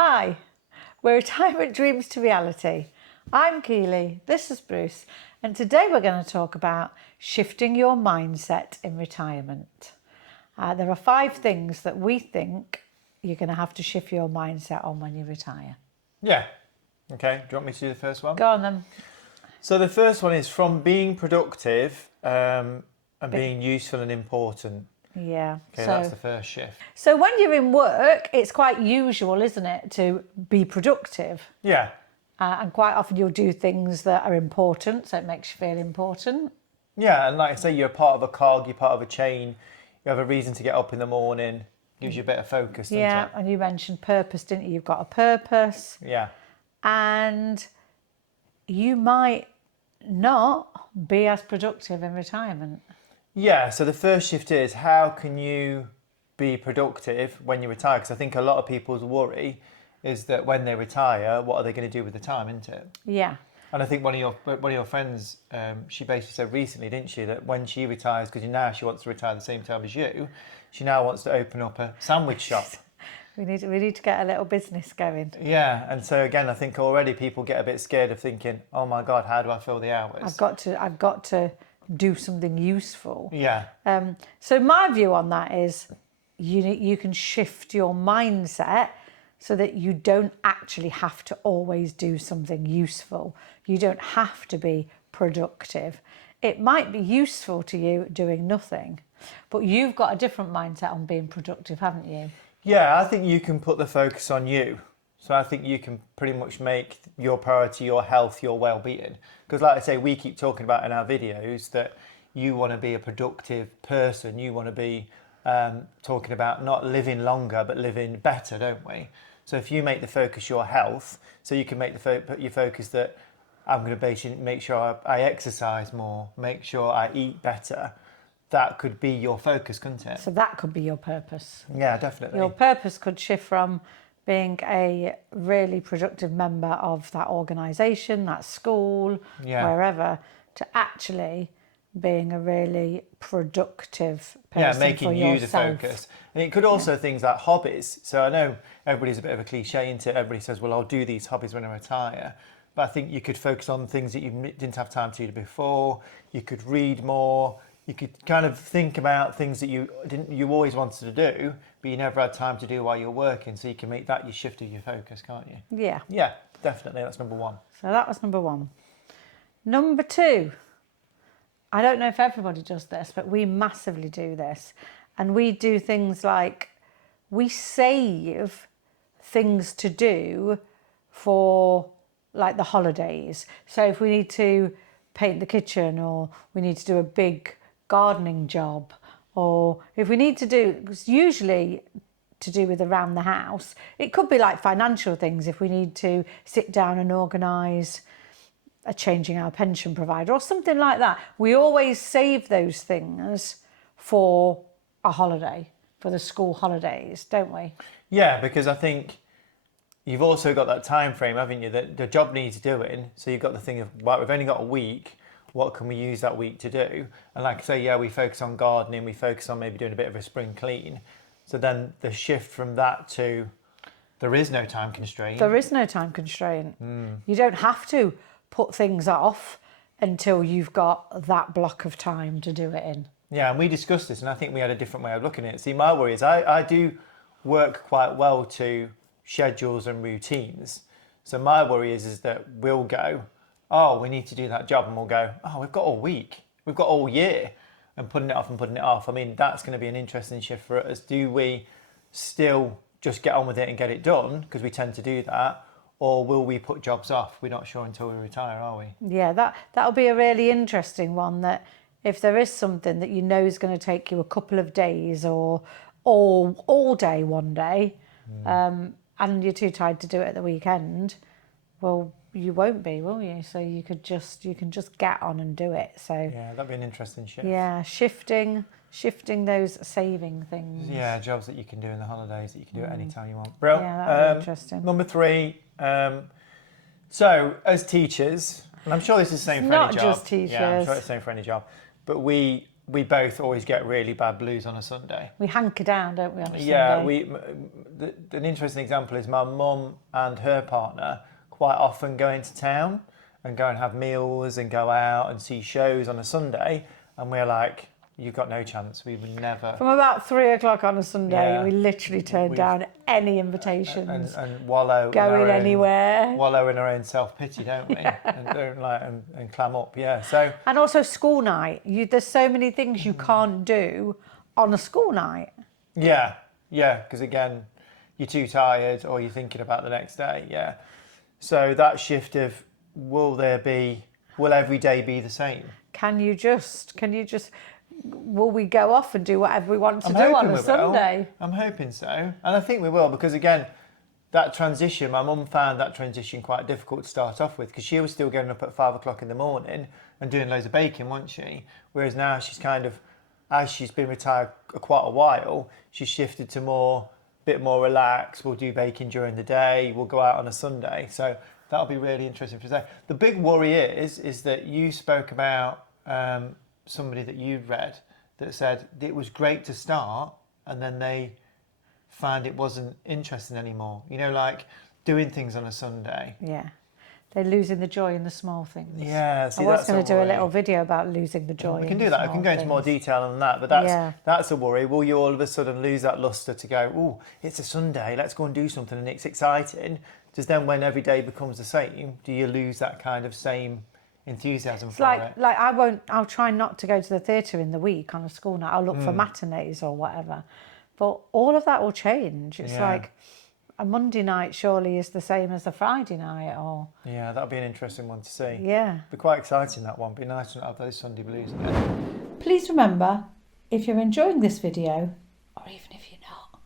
Hi, we're Retirement Dreams to Reality. I'm Keely, this is Bruce, and today we're going to talk about shifting your mindset in retirement. There are 5 things that we think you're going to have to shift your mindset on when you retire. Yeah. Okay, do you want me to do the first one? Go on then. So the first one is from being productive and being useful and important. Yeah. Okay, that's the first shift. So when you're in work, it's quite usual, isn't it, to be productive? Yeah. And quite often you'll do things that are important, so it makes you feel important. Yeah, and like I say, you're a part of a cog, you're part of a chain, you have a reason to get up in the morning, gives you a bit of focus, doesn't Yeah, it? and you mentioned purpose, didn't you? You've got a purpose. Yeah. And you might not be as productive in retirement. Yeah, so the first shift is how can you be productive when you retire? Because I think a lot of people's worry is that when they retire, what are they going to do with the time, isn't it? Yeah. And I think one of your friends, she basically said recently, didn't she, that when she retires, because now she wants to retire the same time as you, she now wants to open up a sandwich shop. We need to get a little business going. Yeah, and so again, I think already people get a bit scared of thinking, oh my God, how do I fill the hours? I've got to do something useful. Yeah. So my view on that is you can shift your mindset so that you don't actually have to always do something useful. You don't have to be productive. It might be useful to you doing nothing, but you've got a different mindset on being productive, haven't you? Yeah, I think you can put the focus on you. So I think you can pretty much make your priority your health, your well-being. Because like I say, we keep talking about in our videos that you want to be a productive person. You want to be talking about not living longer, but living better, don't we? So if you make the focus your health, so you can make put your focus that I'm going to basically make sure I exercise more, make sure I eat better. That could be your focus, couldn't it? So that could be your purpose. Yeah, definitely. Your purpose could shift from being a really productive member of that organisation, that school, wherever, to actually being a really productive person. Yeah, making you the focus. And it could also things like hobbies. So I know everybody's a bit of a cliche into it. Everybody says, well, I'll do these hobbies when I retire. But I think you could focus on things that you didn't have time to do before. You could read more. You could kind of think about things that you always wanted to do, but you never had time to do while you're working. So you can make that your shift of your focus, can't you? Yeah. Yeah, definitely. That's number 1. So that was number 1. Number 2, I don't know if everybody does this, but we massively do this. And we do things like we save things to do for like the holidays. So if we need to paint the kitchen, or we need to do a big gardening job, or if we need to do, it's usually to do with around the house, it could be like financial things. If we need to sit down and organise changing our pension provider or something like that, we always save those things for a holiday, for the school holidays, don't we? Yeah, because I think you've also got that time frame, haven't you, that the job needs doing. So you've got the thing of, right, we've only got a week. What can we use that week to do? And like I say, yeah, we focus on gardening, we focus on maybe doing a bit of a spring clean. So then the shift from that to there is no time constraint. There is no time constraint. You don't have to put things off until you've got that block of time to do it in. Yeah, and we discussed this, and I think we had a different way of looking at it. See, my worry is I do work quite well to schedules and routines. So my worry is that we'll go, oh, we need to do that job, and we'll go, oh, we've got all week, we've got all year, and putting it off. I mean, that's going to be an interesting shift for us. Do we still just get on with it and get it done, because we tend to do that, or will we put jobs off? We're not sure until we retire, are we? Yeah, that'll be a really interesting one, that if there is something that you know is going to take you a couple of days or all day one day, and you're too tired to do it at the weekend, well, you won't be, will you? So you can just get on and do it. So yeah, that'd be an interesting shift. Yeah, shifting those saving things. Yeah, jobs that you can do in the holidays that you can do at any time you want. Bro, yeah, that'd be interesting. Number 3. So as teachers, and I'm sure this is the same for any job. Not just teachers. Yeah, I'm sure it's the same for any job. But we we both always get really bad blues on a Sunday. We hanker down, don't we, on a Yeah, Sunday? an interesting example is my mum and her partner quite often go into town and go and have meals and go out and see shows on a Sunday, and we're like, you've got no chance. We would never. From about 3 o'clock on a Sunday, Yeah. we literally turn down any invitations. And wallow Going anywhere. Wallow in our own self-pity, don't we? and don't and clam up, yeah. So And also school night. There's so many things you can't do on a school night. yeah, because again, you're too tired or you're thinking about the next day, yeah. So that shift of will every day be the same? Can you just will we go off and do whatever we want to do on a Sunday? I'm hoping so. And I think we will, because again, that transition, my mum found that transition quite difficult to start off with, because she was still getting up at 5 o'clock in the morning and doing loads of baking, wasn't she? Whereas now she's kind of, as she's been retired quite a while, she's shifted to a bit more relaxed. We'll do baking during the day. We'll go out on a Sunday. So that'll be really interesting for today. The big worry is that you spoke about somebody that you'd read that said it was great to start and then they found it wasn't interesting anymore. You know, like doing things on a Sunday. Yeah. They're losing the joy in the small things. Yeah, see, I was that's going to do a worry. little video about losing the joy. We can in do the that. I small can go into more things. detail on that, but that's a worry. Will you all of a sudden lose that luster to go, oh, it's a Sunday, let's go and do something and it's exciting? Just then when every day becomes the same, do you lose that kind of same enthusiasm for it? Like I'll try not to go to the theatre in the week on a school night. I'll look for matinees or whatever. But all of that will change. It's like a Monday night surely is the same as a Friday night, or Yeah, that'll be an interesting one to see. yeah. Be quite exciting, that one. Be nice to not have those Sunday blues again. Please remember, if you're enjoying this video, or even if you're not,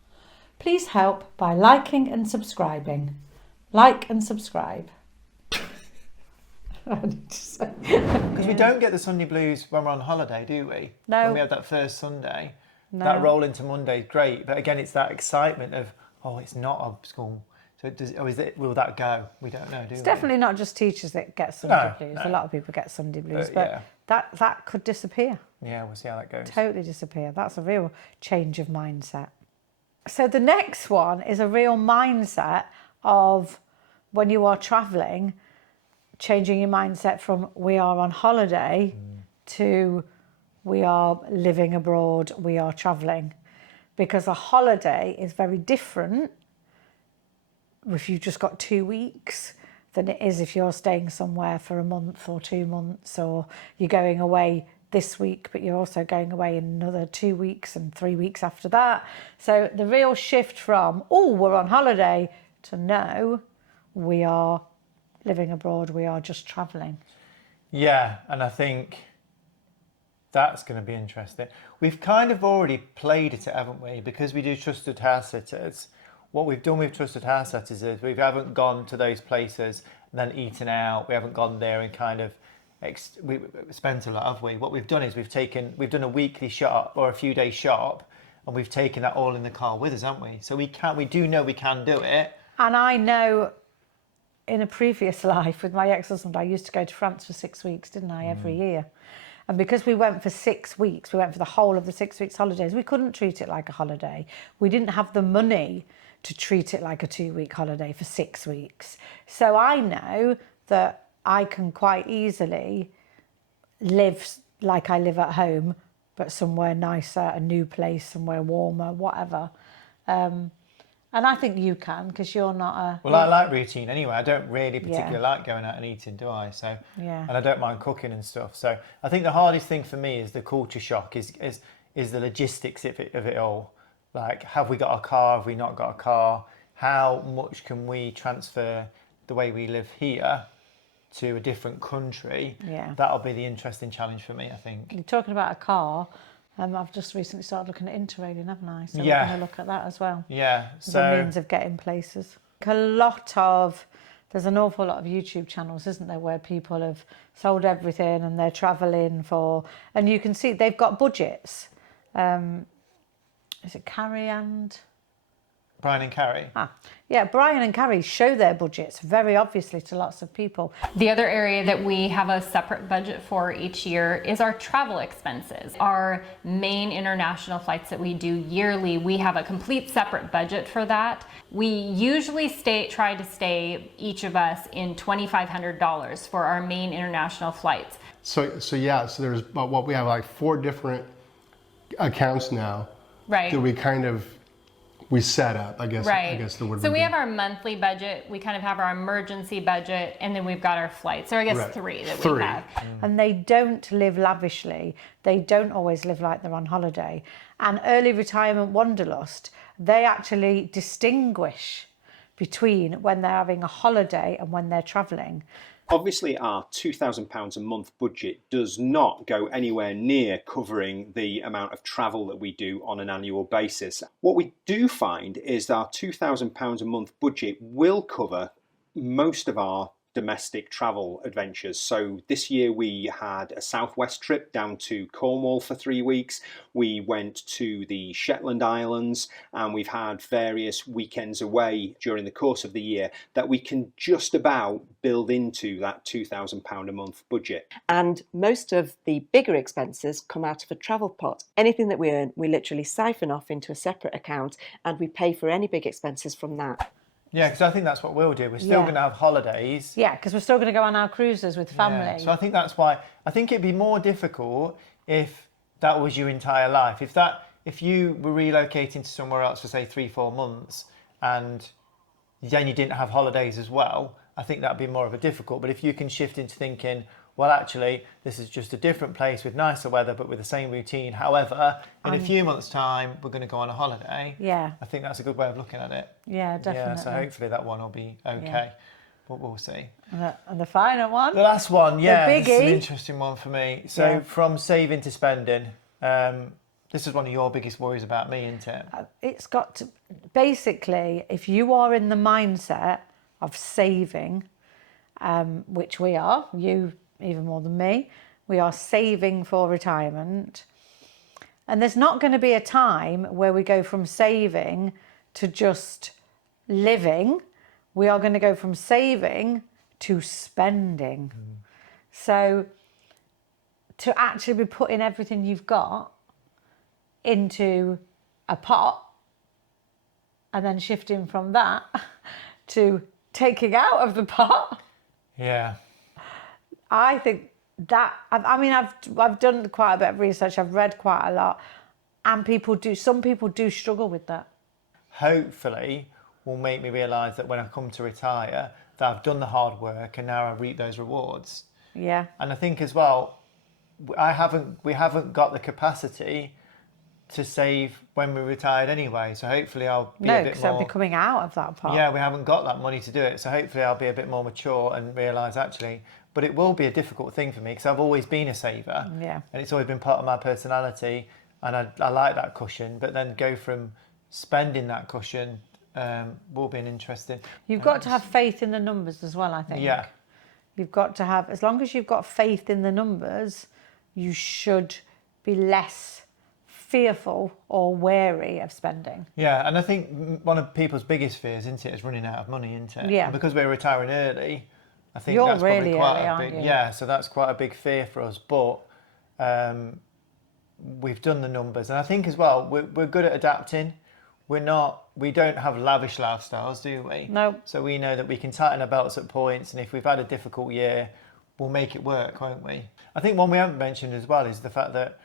please help by liking and subscribing. Like and subscribe. Because we don't get the Sunday blues when we're on holiday, do we? No. When we have that first Sunday. No. That roll into Monday is great. But again, it's that excitement of, oh, it's not a school. So will that go? We don't know, do we? It's definitely not just teachers that get Sunday blues. no. A lot of people get Sunday blues, yeah. but that could disappear. Yeah, we'll see how that goes. Totally disappear. That's a real change of mindset. So the next one is a real mindset of when you are travelling, changing your mindset from we are on holiday to we are living abroad, we are travelling. Because a holiday is very different if you've just got 2 weeks than it is if you're staying somewhere for a month or 2 months, or you're going away this week, but you're also going away in another 2 weeks and 3 weeks after that. So the real shift from, oh, we're on holiday, to no, we are living abroad, we are just travelling. Yeah, and I think that's going to be interesting. We've kind of already played it, haven't we? Because we do trusted house sitters. What we've done with trusted house sitters is we haven't gone to those places and then eaten out. We haven't gone there and kind of we spent a lot, have we? What we've done is we've done a weekly shop or a few days shop, and we've taken that all in the car with us, haven't we? So we do know we can do it. And I know in a previous life with my ex-husband, I used to go to France for 6 weeks, didn't I, every year? And because we went for 6 weeks, we went for the whole of the 6 weeks holidays, we couldn't treat it like a holiday. We didn't have the money to treat it like a 2-week holiday for 6 weeks. So I know that I can quite easily live like I live at home, but somewhere nicer, a new place, somewhere warmer, whatever. And I think you can, because you're not a... Well, I like routine anyway. I don't really particularly like going out and eating, do I? So, Yeah. And I don't mind cooking and stuff. So I think the hardest thing for me is the culture shock, is the logistics of it all. Like, have we got a car? Have we not got a car? How much can we transfer the way we live here to a different country? Yeah. That'll be the interesting challenge for me, I think. You're talking about a car. I've just recently started looking at interrailing, haven't I? So Yeah. we're going to look at that as well. Yeah. As a So means of getting places. There's an awful lot of YouTube channels, isn't there, where people have sold everything and they're travelling for, and you can see they've got budgets. Is it Carrie and Brian and Carrie. Yeah, Brian and Carrie show their budgets very obviously to lots of people. The other area that we have a separate budget for each year is our travel expenses. Our main international flights that we do yearly, we have a complete separate budget for that. We usually try to stay, each of us, in $2,500 for our main international flights. So there's what we have like 4 different accounts now. Right. That we set up, I guess. Right. I guess the word. So would we be. have our monthly budget, we kind of have our emergency budget, and then we've got our flights. So I guess Right. 3 that 3. we have. And they don't live lavishly. They don't always live like they're on holiday. And Early Retirement Wanderlust, they actually distinguish between when they're having a holiday and when they're travelling. Obviously, our £2,000 a month budget does not go anywhere near covering the amount of travel that we do on an annual basis. What we do find is that our £2,000 a month budget will cover most of our domestic travel adventures. So this year we had a southwest trip down to Cornwall for 3 weeks. We went to the Shetland Islands, and we've had various weekends away during the course of the year that we can just about build into that £2,000 a month budget. And most of the bigger expenses come out of a travel pot. Anything that we earn, we literally siphon off into a separate account, and we pay for any big expenses from that. Yeah, because I think that's what we'll do. We're still going to have holidays. Yeah, because we're still going to go on our cruises with family. Yeah. So I think that's why I think it'd be more difficult if that was your entire life. If you were relocating to somewhere else for say 3-4 months and then you didn't have holidays as well, I think that'd be more of a difficult. But if you can shift into thinking, well, actually, this is just a different place with nicer weather, but with the same routine. However, in a few months' time, we're going to go on a holiday. Yeah. I think that's a good way of looking at it. Yeah, definitely. Yeah, so hopefully that one will be okay. Yeah. But we'll see. And the final one. The last one, yeah, The this is an biggie. interesting one for me. So from saving to spending, this is one of your biggest worries about me, isn't it? It's got to, basically, if you are in the mindset of saving, which we are, you even more than me, we are saving for retirement. And there's not going to be a time where we go from saving to just living. We are going to go from saving to spending. So to actually be putting everything you've got into a pot and then shifting from that to taking out of the pot, Yeah. I think that, I mean, I've done quite a bit of research, I've read quite a lot, and some people do struggle with that. Hopefully will make me realise that when I come to retire, that I've done the hard work and now I reap those rewards. Yeah. And I think as well, we haven't got the capacity to save when we're retired anyway. So hopefully I'll be a bit because more... I'll be coming out of that pot. Yeah, we haven't got that money to do it. So hopefully I'll be a bit more mature and realise actually, but it will be a difficult thing for me because I've always been a saver. Yeah. And it's always been part of my personality, and I like that cushion, but then go from spending that cushion will be an interesting... You've got to have faith in the numbers as well, I think. Yeah. You've got to have, as long as you've got faith in the numbers, you should be less fearful or wary of spending. Yeah, and I think one of people's biggest fears, isn't it, is running out of money, isn't it? Yeah. And because we're retiring early, I think You're that's really probably quite early, a aren't big... you? Yeah, so that's quite a big fear for us, but we've done the numbers. And I think as well, we're good at adapting. We don't have lavish lifestyles, do we? No. So we know that we can tighten our belts at points, and if we've had a difficult year, we'll make it work, won't we? I think one we haven't mentioned as well is the fact that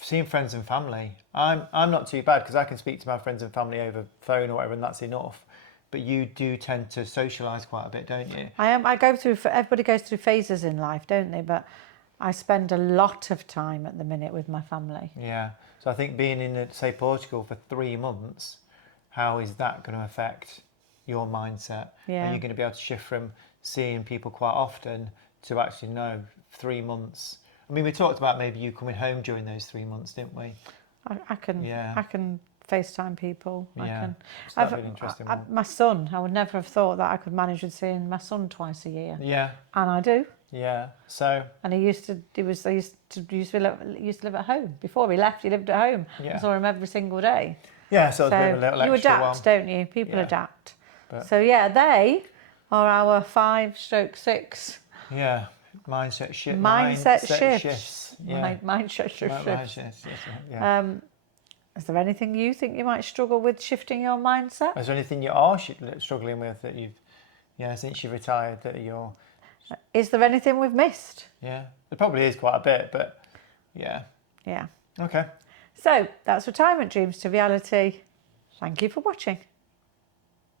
seeing friends and family. I'm not too bad because I can speak to my friends and family over phone or whatever, and that's enough. But you do tend to socialise quite a bit, don't you? I go through, everybody goes through phases in life, don't they? But I spend a lot of time at the minute with my family. Yeah. So I think being in, say, Portugal for 3 months, how is that going to affect your mindset? Yeah. Are you going to be able to shift from seeing people quite often to actually, no, 3 months? I mean, we talked about maybe you coming home during those 3 months, didn't we? I can Yeah. FaceTime people. Yeah. I can. So that'd be an interesting one. My son, I would never have thought that I could manage with seeing my son twice a year. Yeah. And I do. Yeah. So... And I used to live at home. Before he left, he lived at home. Yeah. I saw him every single day. Yeah, so it's a bit of a little you extra adapt, one. don't you? People Yeah. adapt. But- So yeah, they are our 5/6 Yeah, mindset shifts. Yeah. Mindset shifts. Yes, yeah. Is there anything you think you might struggle with shifting your mindset? Is there anything you are struggling with that you've, since you've retired that you're, Is there anything we've missed? yeah, there probably is quite a bit, but yeah. Yeah. Okay. So that's Retirement Dreams to Reality. Thank you for watching.